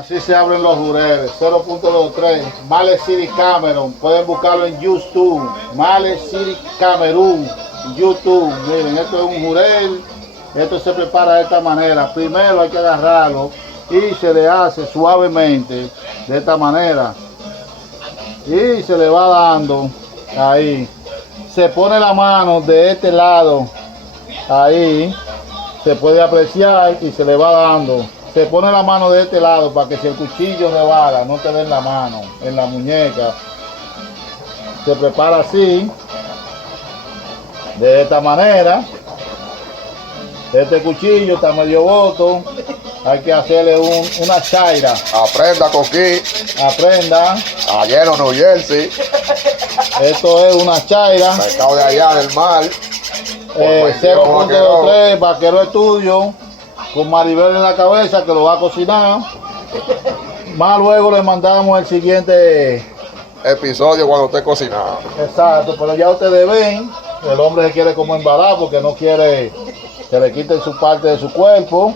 Así se abren los jureles, 0.23, Male City Cameron, pueden buscarlo en YouTube, Male City Camerún, YouTube. Miren, esto es un jurel, esto se prepara de esta manera. Primero hay que agarrarlo y se le hace suavemente de esta manera y se le va dando ahí. Se pone la mano de este lado, ahí se puede apreciar y se le va dando. Se pone la mano de este lado para que si el cuchillo rebala no te dé en la mano, en la muñeca. Se prepara así, de esta manera. Este cuchillo está medio boto, hay que hacerle una chaira. Aprenda, Coquí. Aprenda. Ayer en New Jersey. Esto es una chaira. Mercado de allá del mar. 0.23, Vaquero Estudio, con Maribel en la cabeza que lo va a cocinar. Más luego le mandamos el siguiente episodio cuando usted cocinaba. Exacto, pero ya ustedes ven, el hombre se quiere como embalar porque no quiere que le quiten su parte de su cuerpo.